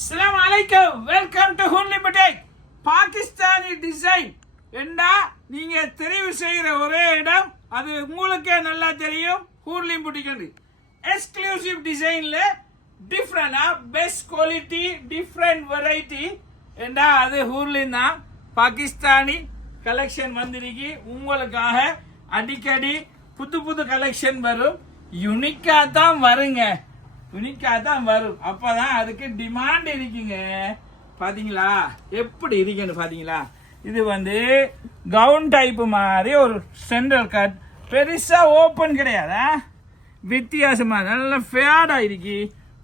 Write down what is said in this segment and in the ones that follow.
அஸ்ஸலாமு அலைக்கும். Welcome to Hurley boutique. Pakistani design என்றா நீங்க தெரிவு செய்யற ஒரே இடம், அது உங்களுக்கே நல்லா தெரியும், ஹூர்லி புட்டிக். எக்ஸ்க்ளூசிவ் டிசைன்ல டிஃப்ரெண்டா பெஸ்ட் குவாலிட்டி டிஃப்ரெண்ட் வெரைட்டி என்றா அது ஹூர்லின் தான். பாகிஸ்தானி கலெக்ஷன் வந்திருக்கு உங்களுக்காக. அடிக்கடி புது புது கலெக்ஷன் வரும், யுனிக்கா தான் வருங்க, யுனிக்கா தான் வரும். அப்பதான் அதுக்கு டிமாண்ட் இருக்குங்க. பாத்தீங்களா எப்படி இருக்குன்னு பாத்தீங்களா? இது கவுன் டைப் மாதிரி ஒரு சென்ட்ரல் கட், பெருசா ஓப்பன் கிடையாது, வித்தியாசமா நல்ல ஃபேடா இருக்கு.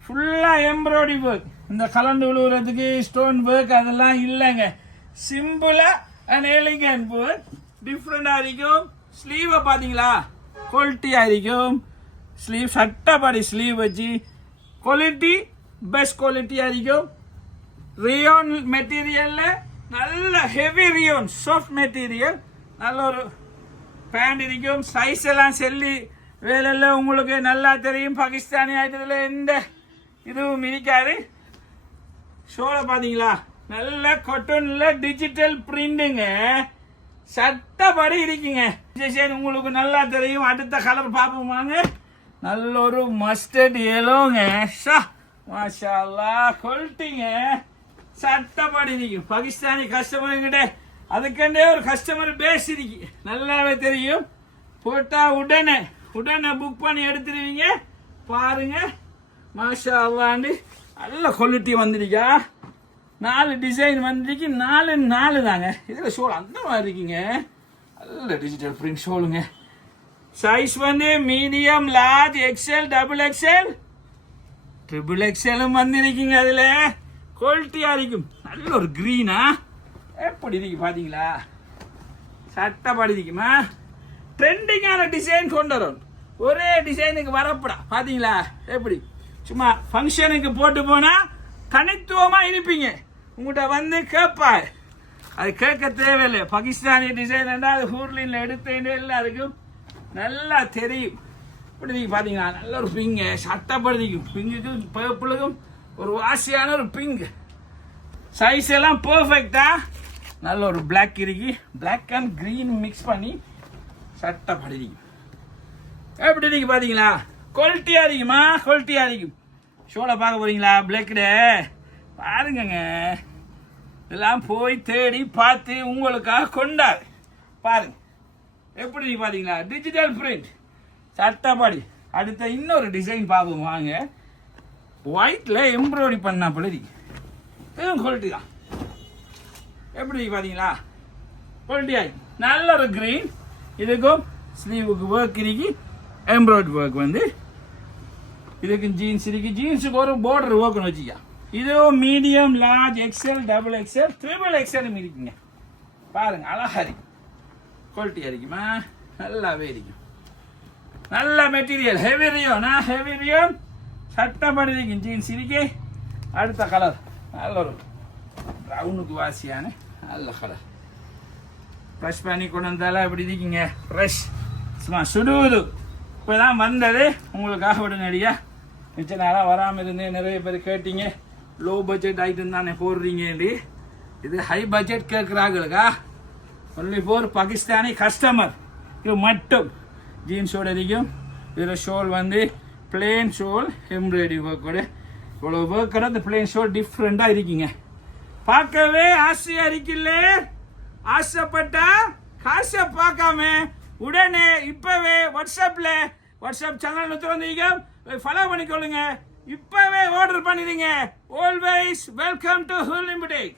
ஃபுல்லா எம்ப்ராய்டரி ஒர்க், இந்த கலந்து விழுவுறதுக்கு ஸ்டோன் ஒர்க் அதெல்லாம் இல்லைங்க. சிம்பிளா அண்ட் எலிகன்ட் ஒர்க், டிஃப்ரெண்டா இருக்கும். ஸ்லீவை பாத்தீங்களா குவாலிட்டியா இருக்கும். ஸ்லீவ் சட்டப்படி ஸ்லீவ் வச்சு குவாலிட்டி பெஸ்ட் குவாலிட்டியா இருக்கும். ரியோன் மெட்டீரியல்ல நல்ல ஹெவி ரியோன் சாஃப்ட் மெட்டீரியல், நல்ல ஒரு பேண்ட் இருக்கும். சைஸ் எல்லாம் செல்லி வேலையில் உங்களுக்கு நல்லா தெரியும். பாகிஸ்தானி ஐட்டத்தில் எந்த இதுவும் இருக்காது. ஷோல பாத்தீங்களா நல்ல காட்டன்ல டிஜிட்டல் பிரிண்டுங்க, சட்டப்படி இருக்குங்க. டிசைன் உங்களுக்கு நல்லா தெரியும். அடுத்த கலர் பார்ப்போமாங்க. நல்ல ஒரு மஸ்டர்ட் எல்லோங்க, மாஷா அல்லாஹ் குவாலிட்டிங்க, சட்டப்படி இருக்கு. பாகிஸ்தானி கஸ்டமர் கிட்ட அதுக்கண்டே ஒரு கஸ்டமர் பேஸ் இருக்கு, நல்லாவே தெரியும். போட்டா உடனே புக் பண்ணி எடுத்துருவீங்க. பாருங்க மாஷா அல்லாண்டு நல்ல குவாலிட்டி வந்திருக்கா. 4 டிசைன் வந்திருக்கு, 4 தாங்க. இதுல ஷோல் அந்த மாதிரி இருக்குங்க, நல்ல டிஜிட்டல் பிரிண்ட் ஷோலுங்க. Size medium, large, XL, double XL, triple எக்ஸ்எலும் வந்திருக்கீங்க. அதுல குவாலிட்டியா இருக்கும். நல்ல ஒரு கிரீனா எப்படி இருக்கு பாத்தீங்களா? சட்டப்படி இருக்குமா? ட்ரெண்டிங்கான டிசைன் கொண்டு வரும். ஒரே டிசைனுக்கு வரப்படா பாத்தீங்களா? எப்படி சும்மா ஃபங்க்ஷனுக்கு போட்டு போனா தனித்துவமா இருப்பீங்க. உங்கள்கிட்ட கேட்பா, அது கேட்க தேவையில்லை. பாகிஸ்தானி டிசைன் அது ஹூர்லின்ல எடுத்தேன் எல்லாருக்கும் நல்லா தெரியும். இப்படி நீங்க பாத்தீங்களா நல்ல ஒரு பிங்க் சட்டப்படுத்திக்கும். பிங்குக்கும் பர்பிளுக்கும் ஒரு வாசியான ஒரு பிங்க். சைஸ் எல்லாம் பெர்ஃபெக்டா. நல்ல ஒரு பிளாக் இருக்கு, பிளாக் அண்ட் கிரீன் மிக்ஸ் பண்ணி சட்டப்படுத்திக்கும். எப்படி நீங்க பாத்தீங்களா? குவாலிட்டியா இருக்குமா? குவாலிட்டியா இருக்கும். ஷோல பார்க்க போறீங்களா? பிளாக்ட பாருங்க, இதெல்லாம் போய் தேடி பார்த்து உங்களுக்காக கொண்டாரு. பாருங்க எப்படி நீங்க பாத்தீங்களா? டிஜிட்டல் பிரிண்ட் சட்டப்படி. அடுத்த இன்னொரு டிசைன் பார்ப்போம் வாங்க. ஒயிட்ல எம்ப்ராய்டரி பண்ணா போல இருக்கு, இதுவும் குவாலிட்டி தான். எப்படி நீங்க பாத்தீங்களா? குவாலிட்டியா நல்ல ஒரு கிரீன். இதுக்கும் ஸ்லீவுக்கு ஒர்க் இருக்கு, எம்ப்ராய்டரி ஒர்க் இதுக்கு ஜீன்ஸ் இருக்கு. ஜீன்ஸுக்கு ஒரு பார்டர் ஒர்க்னு வச்சுக்க. இதுவும் medium, large, XL, double XL, triple XL இருக்குங்க. பாருங்க அழகா இருக்கு, குவாலிட்டியா இருக்குமா? நல்லாவே இருக்கும். நல்ல மெட்டீரியல், ஹெவி ரியோன் சட்டப்படி இருக்கு. ஜீன்ஸ் இருக்கு. அடுத்த கலர் நல்ல ஒரு ப்ரௌனுக்கு வாசியான நல்ல கலர். ப்ரெஷ் பண்ணி கொண்டு வந்தாலும் எப்படி இருக்குங்க? ஃப்ரெஷ் சும்மா சுடுவது. இப்போதான் வந்தது உங்களுக்காக உடனடியா. மிச்ச நேரம் வராமல் இருந்தேன். நிறைய பேர் கேட்டீங்க லோ பட்ஜெட் ஐட்டம் தானே போடுறீங்க. இது ஹை பட்ஜெட் கேட்குறாங்களுக்கா ஒன்லி ஃபோர் பாகிஸ்தானி கஸ்டமர். இது மட்டும் ஜீன்ஸோட இருக்கும். இதில் ஷோல் பிளேன் ஷோல், எம்ப்ராய்டரி ஒர்க்கோட இவ்வளோ ஒர்க்கோட இந்த பிளேன் ஷோல் டிஃப்ரெண்டாக இருக்குங்க. பார்க்கவே ஆசையா இருக்குல்ல? ஆசைப்பட்டா காசை பார்க்காம உடனே இப்பவே வாட்ஸ்அப் சேனல் திறந்தீங்க, ஃபாலோ பண்ணிக்கொள்ளுங்க. இப்பவே ஆர்டர் பண்ணிடுங்க. Always welcome to Hurley boutique.